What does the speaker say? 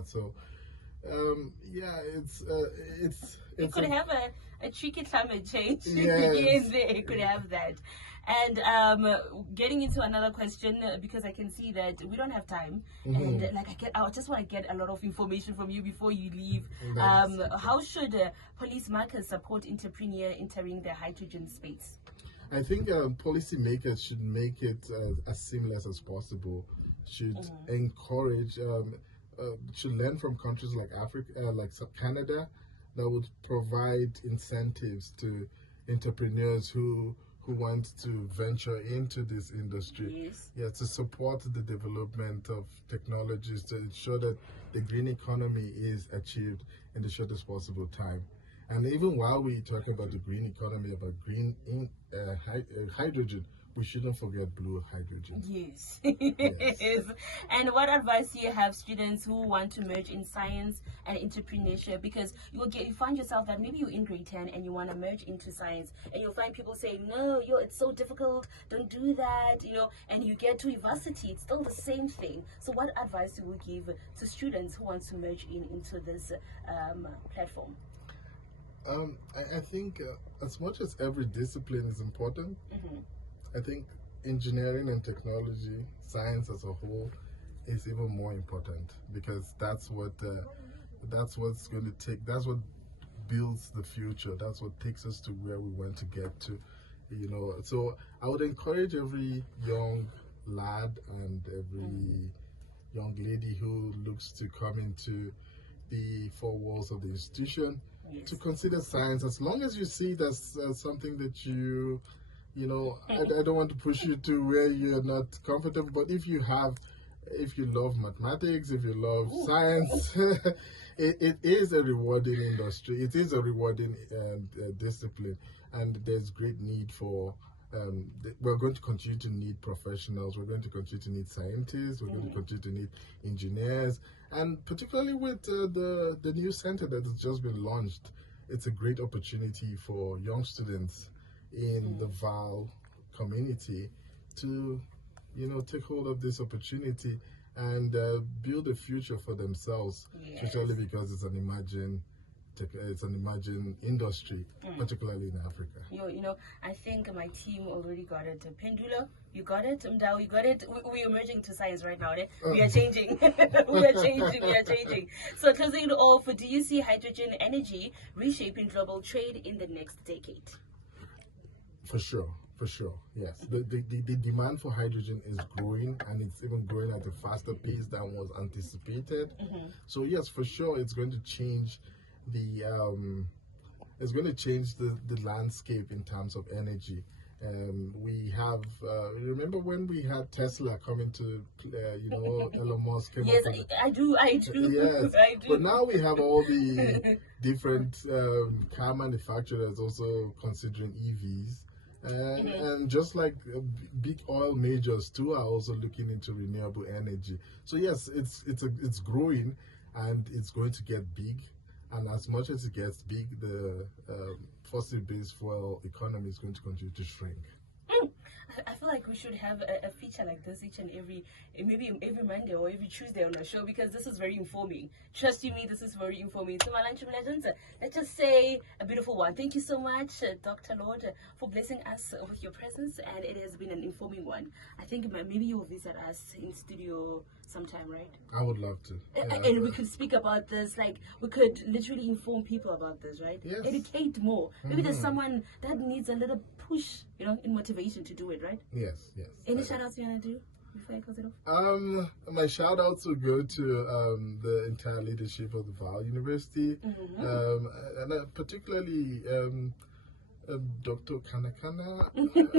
that. So yeah, You could have a tricky climate change. Yes. Yes, it could have that. And getting into another question, because I can see that we don't have time, and like I just want to get a lot of information from you before you leave. How should policymakers support entrepreneurs entering the hydrogen space? I think policymakers should make it as seamless as possible. Should encourage, should learn from countries like Africa, like Canada, that would provide incentives to entrepreneurs who want to venture into this industry. Yes. Yeah, to support the development of technologies to ensure that the green economy is achieved in the shortest possible time. And even while we're talking about the green economy, about green hydrogen, we shouldn't forget blue hydrogen. Yes. Yes. Yes. And what advice do you have students who want to merge in science and entrepreneurship? Because you find yourself that maybe you're in grade 10 and you want to merge into science, and you'll find people saying, no, it's so difficult, don't do that, and you get to university, it's still the same thing. So what advice do you give to students who want to merge into this platform? I think as much as every discipline is important, I think engineering and technology, science as a whole, is even more important, because that's what's going to take. That's what builds the future. That's what takes us to where we want to get to. So I would encourage every young lad and every young lady who looks to come into the four walls of the institution to consider science, as long as you see that's something that I don't want to push you to where you're not comfortable, but if you love mathematics, if you love science, it is a rewarding industry. It is a rewarding discipline, and there's great need for we're going to continue to need professionals. We're going to continue to need scientists. We're going to continue to need engineers, and particularly with the new center that has just been launched, it's a great opportunity for young students in the VAL community to take hold of this opportunity and build a future for themselves, especially because it's an emerging industry, particularly in Africa. I think my team already got it. Pendulo, you got it. Mdao, you got it. We are merging to science right now. We are changing. We are changing. So closing it off, do you see hydrogen energy reshaping global trade in the next decade? For sure, yes. The demand for hydrogen is growing, and it's even growing at a faster pace than was anticipated. So yes, for sure, it's going to change the landscape in terms of energy. We have remember when we had Tesla coming to Elon Musk came yes, up I do. Yes, I do. But now we have all the different car manufacturers also considering EVs. And just like big oil majors too are also looking into renewable energy. So yes, it's growing, and it's going to get big. And as much as it gets big, the fossil-based fuel economy is going to continue to shrink. I feel like we should have a feature like this maybe every Monday or every Tuesday on our show, because this is very informing. Trust you me, this is very informing. So my lunch legends, let's just say a beautiful one. Thank you so much, Dr. Lord, for blessing us with your presence, and it has been an informing one. I think maybe you will visit us in studio sometime, right? I would love to. And we could speak about this, like we could literally inform people about this, right? Yes. Educate more. Maybe there's someone that needs a little push, in motivation to do it, right? Yes. Any shout outs you want to do before I close it off? My shout outs will go to the entire leadership of the VAL University, and particularly Dr. Kanakana.